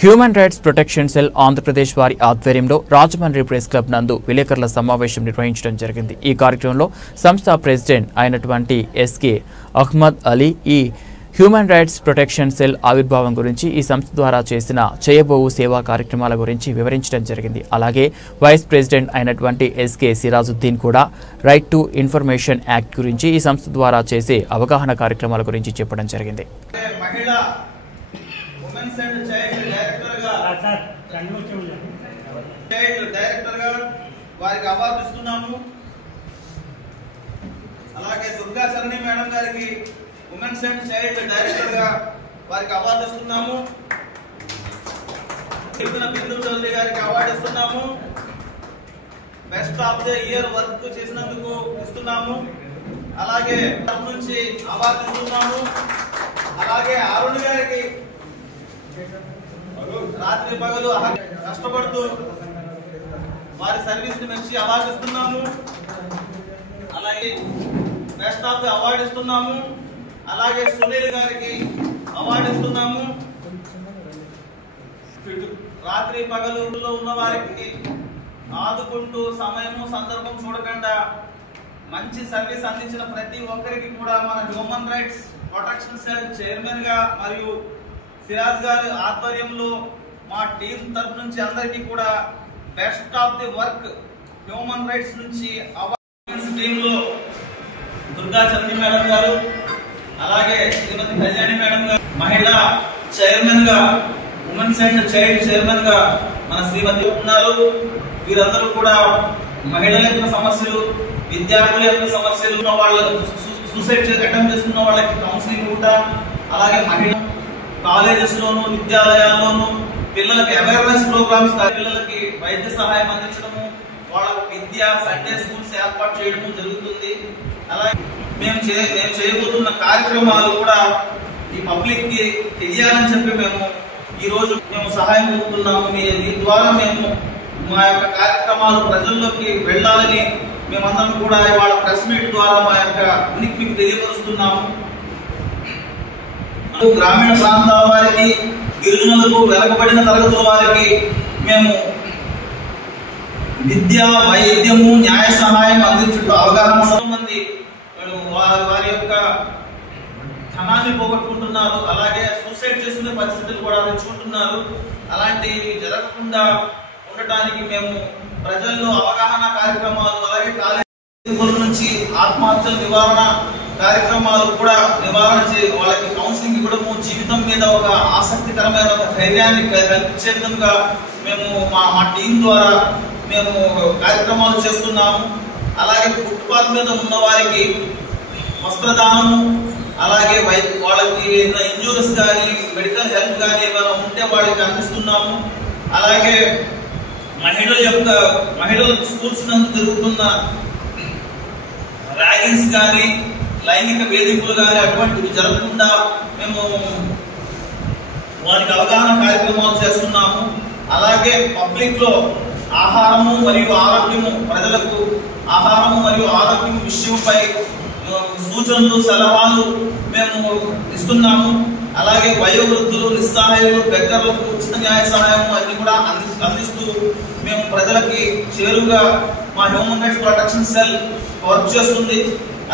Human rights protection cell Andhra Pradesh వారి ఆధ్వర్యంలో Rajahmundry press club నందు విలేకరుల సమావేశం నిర్వహించడం జరిగింది। ఈ కార్యక్రమంలో సంస్థ ప్రెసిడెంట్ అయినటువంటి ఎస్కే అహ్మద్ అలీ ఈ హ్యూమన్ రైట్స్ ప్రొటెక్షన్ సెల్ ఆవిర్భావం గురించి, ఈ సంస్థ ద్వారా చేసిన చేయబోవు సేవా కార్యక్రమాల గురించి వివరించడం జరిగింది। అలాగే వైస్ ప్రెసిడెంట్ అయినటువంటి ఎస్కే సిరాజుద్దీన్ కూడా రైట్ టు ఇన్ఫర్మేషన్ యాక్ట్ గురించి, ఈ సంస్థ ద్వారా చేసే అవగాహన కార్యక్రమాల గురించి చెప్పడం జరిగింది। వారికి అవార్డు ఇస్తున్నాము। అలాగే దుర్గా సరణి మేడం గారికి ఉమెన్స్ అండ్ చైల్డ్ డైరెక్టర్ గా వారికి అవార్డు ఇస్తున్నాము। బిందు చౌదరి గారికి అవార్డు ఇస్తున్నాము। Best of the year work చేసినందుకు ఇస్తున్నాము। అలాగే నుంచి అవార్డు ఇస్తున్నాము। అలాగే అరుణ్ గారికి రాత్రి పగలు కష్టపడుతూ వారి సర్వీస్ ని మెచ్చి అవార్డు ఇస్తున్నాము। అలాగే బెస్ట్ ఆఫ్ ది అవార్డు ఇస్తున్నాము। అలాగే సునీల్ గారికి అవార్డు ఇస్తున్నాము। రాత్రి పగలులో ఉన్న వారికి ఆదుకుంటూ సమయము సందర్భం చూడకుండా మంచి సర్వీస్ అందించిన ప్రతి ఒక్కరికి కూడా మన human rights protection cell chairman గా మరియు సిరాజ్ గారి ఆధ్వర్యంలో మా టీం తరఫు నుంచి అందరికీ కూడా best of the work human rights నుంచి అవార్డ్స్ టీమ్ లో దుర్గా చరణి మేడం గారు, అలాగే శ్రీమతి కళ్యాణి మేడం గారు, మహిళా చైర్మన్ గా ఉమెన్స్ అండ్ చైల్డ్ చైర్మన్ గా మన శ్రీమతి ఉన్నారు। వీరందరూ కూడా మహిళల యొక్క సమస్యలు, విద్యార్థుల యొక్క సమస్యలు, వాళ్ళ సూసైడ్ అటెంప్ట్ చేస్తున్న వాళ్ళకి కౌన్సిలింగ్ కూడా, అలాగే మహిళ కాలేజెస్ లోను విద్యాలయాల్లోనూ పిల్లలకి అవేర్నెస్ ప్రోగ్రామ్స్, పిల్లలకి వైద్య సహాయం అందించడము, వాళ్ళ విద్య సండే స్కూల్స్ ఏర్పాటు చేయడము జరుగుతుంది। అలాగే మేము చేయబోతున్న కార్యక్రమాలు కూడా ఈ పబ్లిక్ కి తెలియాలని చెప్పి ఈ రోజు సహాయం పొందుతున్నాము। దీని ద్వారా మేము మా యొక్క కార్యక్రమాలు ప్రజల్లోకి వెళ్ళాలని మేమందరం కూడా ఇవాళ ప్రెస్ మీట్ ద్వారా మా యొక్క ఉనికి మీకు తెలియపరుస్తున్నాము। గ్రామీణ ప్రాంతాల వారికి, గిరిజనులకు, వెనకబడిన తరగతుల వారికి మేము విద్య, వైద్యము, న్యాయ సహాయం అందించడం అవగాహన మంది వారి యొక్క ధనాన్ని పోగొట్టుకుంటున్నారు, అలాగే సూసైడ్ చేసుకునే పరిస్థితులు కూడా తెచ్చుకుంటున్నారు। అలాంటివి జరగకుండా ఉండటానికి మేము ప్రజల్లో అవగాహన కార్యక్రమాలు, అలాగే కాలేజీ నుంచి ఆత్మహత్యల నివారణ కార్యక్రమాలు కూడా నివారణ వాళ్ళకి కౌన్సిలింగ్ ఇవ్వడము, జీవితం మీద ఒక ఆసక్తికరమైన ఒక ధైర్యాన్ని కల్పించే విధంగా మేము మా టీం ద్వారా మేము కార్యక్రమాలు చేస్తున్నాము। అలాగే ఫుట్పాత్ మీద ఉన్న వారికి వస్త్రదానము, అలాగే వాళ్ళకి ఇంజూరీస్ కానీ మెడికల్ హెల్ప్ కానీ ఏమైనా ఉంటే వాళ్ళకి అందిస్తున్నాము। అలాగే మహిళల స్కూల్స్ నందు జరుగుతున్న ర్యాగింగ్స్ కానీ, లైంగిక వేధింపులు కానీ అటువంటివి జరగకుండా మేము వారికి అవగాహన కార్యక్రమాలు చేస్తున్నాము। అలాగే పబ్లిక్ లో ఆహారము మరియు ఆరోగ్యము, ప్రజలకు ఆహారము మరియు ఆరోగ్యం విషయంపై సూచనలు, సలహాలు మేము ఇస్తున్నాము। అలాగే వయోవృద్ధులు, నిస్సహాయులు, బెగ్గర్లకు ఉచిత న్యాయ సహాయం అన్ని కూడా అందిస్తూ మేము ప్రజలకి చేరువుగా మా human rights protection cell work చేస్తుంది।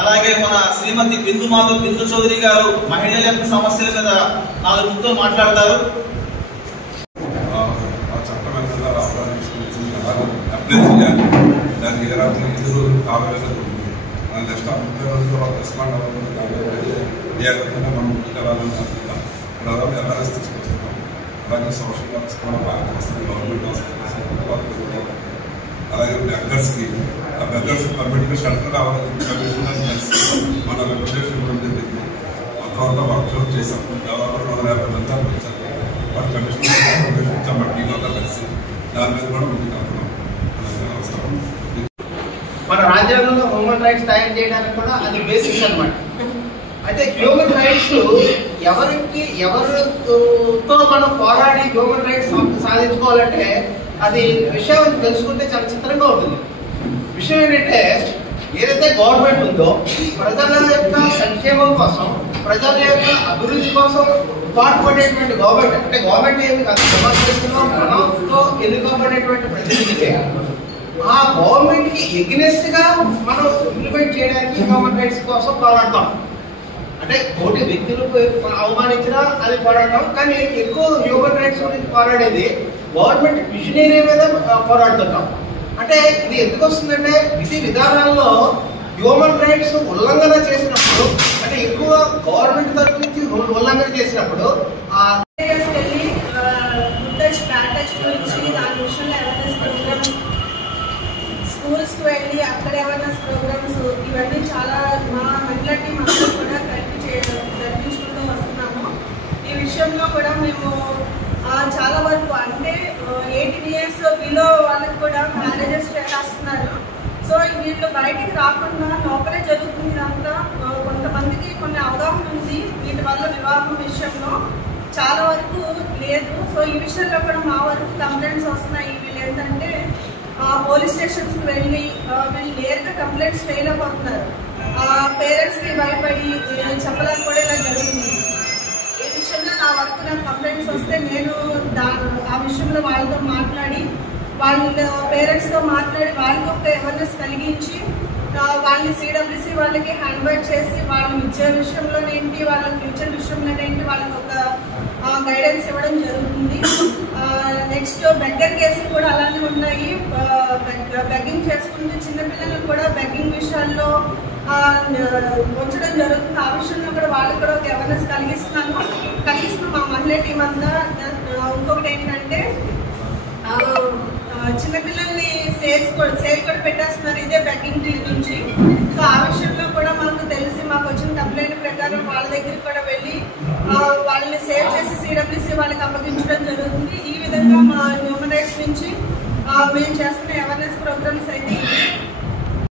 అలాగే మన శ్రీమతి బిందు చౌదరి గారు మహిళల యొక్క సమస్యల మీద 4 ముక్కలు మాట్లాడతారు। సోషల్ వర్క్స్ కూడా బాగా చేస్తుంది గవర్నమెంట్ హాస్పిటల్స్। అలాగే బెగ్గర్స్ కి ఆ బెగ్గర్స్ పర్మనెంట్ షెల్టర్ కావాలని కమిషనర్ కలిసి మన రిప్రజెంటేషన్ ఇవ్వడం జరిగింది। మొత్తం వర్క్ చేసాం, డెవలపర్ 150 మంది వచ్చారు। వాటి కమిషనర్ మా టీం అంతా కలిసి దాని మీద కూడా ముందుకు వెళ్తున్నాం। మన రాజ్యాంగంలో హ్యూమన్ రైట్స్ తయారు చేయడానికి కూడా అది బేసిక్స్ అన్నమాట। అయితే హ్యూమన్ రైట్స్ ఎవరితో మనం పోరాడి హ్యూమన్ రైట్స్ సాధించుకోవాలంటే అది విషయం తెలుసుకుంటే చాలా చిత్రంగా ఉంటుంది। విషయం ఏంటంటే ఏదైతే గవర్నమెంట్ ఉందో ప్రజల యొక్క సంక్షేమం కోసం, ప్రజల యొక్క అభివృద్ధి కోసం పాటుపడేటువంటి గవర్నమెంట్, అంటే గవర్నమెంట్ ఏమి కాదు, మనతో ఎన్నుకోబడేటువంటి ప్రతినిధులే. ఆ గవర్నమెంట్ కి ఎగ్నెస్ట్ గా మనం ఇంప్లిమెంట్ చేయడానికి హ్యూమన్ రైట్స్ కోసం పోరాడతాం. అంటే తోటి వ్యక్తులకు అవమానించినా అది పోరాడతాం, కానీ ఎక్కువ హ్యూమన్ రైట్స్ గురించి పోరాడేది గవర్నమెంట్ విజనరీ మీద పోరాడుతుంటాం. అంటే ఇది ఎందుకు వస్తుందంటే విధి విధానాల్లో హ్యూమన్ రైట్స్ ఉల్లంఘన చేసినప్పుడు, అంటే ఎక్కువ గవర్నమెంట్ తరఫు నుంచి ఉల్లంఘన చేసినప్పుడు స్కూల్స్కి వెళ్ళి అక్కడ అవేర్నెస్ ప్రోగ్రామ్స్ ఇవన్నీ చాలా మా మహిళా టీం అందరూ కూడా జరిపించుకుంటూ వస్తున్నాము. ఈ విషయంలో కూడా మేము చాలా వరకు అంటే 18 years బిలో వాళ్ళకి కూడా మ్యారేజెస్ చేస్తున్నారు. సో వీళ్ళు బయటికి రాకుండా లోపలే జరుగుతుంది అంతా. కొంతమందికి కొన్ని అవగాహన ఉంది వీటి వల్ల వివాహం విషయంలో, చాలా వరకు లేదు. సో ఈ విషయంలో కూడా మా వరకు కంప్లైంట్స్ వస్తున్నాయి. వీళ్ళు ఏంటంటే పోలీస్ స్టేషన్స్కి వెళ్ళి వీళ్ళు నేరుగా కంప్లైంట్స్ ఫెయిల్ అయిపోతున్నారు. పేరెంట్స్కి భయపడి చెప్పలేకపోతే ఇలా జరుగుతుంది. ఈ విషయంలో నా వరకు నాకు కంప్లైంట్స్ వస్తే నేను ఆ విషయంలో వాళ్ళతో మాట్లాడి, వాళ్ళ పేరెంట్స్తో మాట్లాడి వాళ్ళకి ఒక అవేర్నెస్ కలిగించి వాళ్ళని CWC వాళ్ళకి హ్యాండ్ బ్యాక్ చేసి వాళ్ళ విద్య విషయంలోనేంటి, వాళ్ళ ఫ్యూచర్ విషయంలోనేంటి వాళ్ళకి ఒక గైడెన్స్ ఇవ్వడం జరుగుతుంది. నెక్స్ట్ బెగ్గర్ కేసులు కూడా అలానే ఉన్నాయి. బెగ్గింగ్ చేసుకుంటూ చిన్నపిల్లలకు కూడా బెగ్గింగ్ విషయాల్లో ఉంచడం జరుగుతుంది. ఆ విషయంలో కూడా వాళ్ళకి కూడా ఒక అవేర్నెస్ కలిగిస్తున్నాం మా మహిళా టీం అంతా. ఇంకొకటి ఏంటంటే చిన్నపిల్లల్ని సేల్ కూడా పెట్టేస్తున్నారు ఇదే బెగ్గింగ్ నుంచి. సో ఆ విషయంలో కూడా మనకు తెలిసి మాకు వచ్చిన కంప్లైంట్ ప్రకారం వాళ్ళ దగ్గరికి కూడా వెళ్ళి వాళ్ళని సేవ్ చేసి CWC వాళ్ళకి అప్పగించడం జరుగుతుంది. ఈ విధంగా మా హ్యూమన్ రైట్స్ నుంచి మేము చేస్తున్న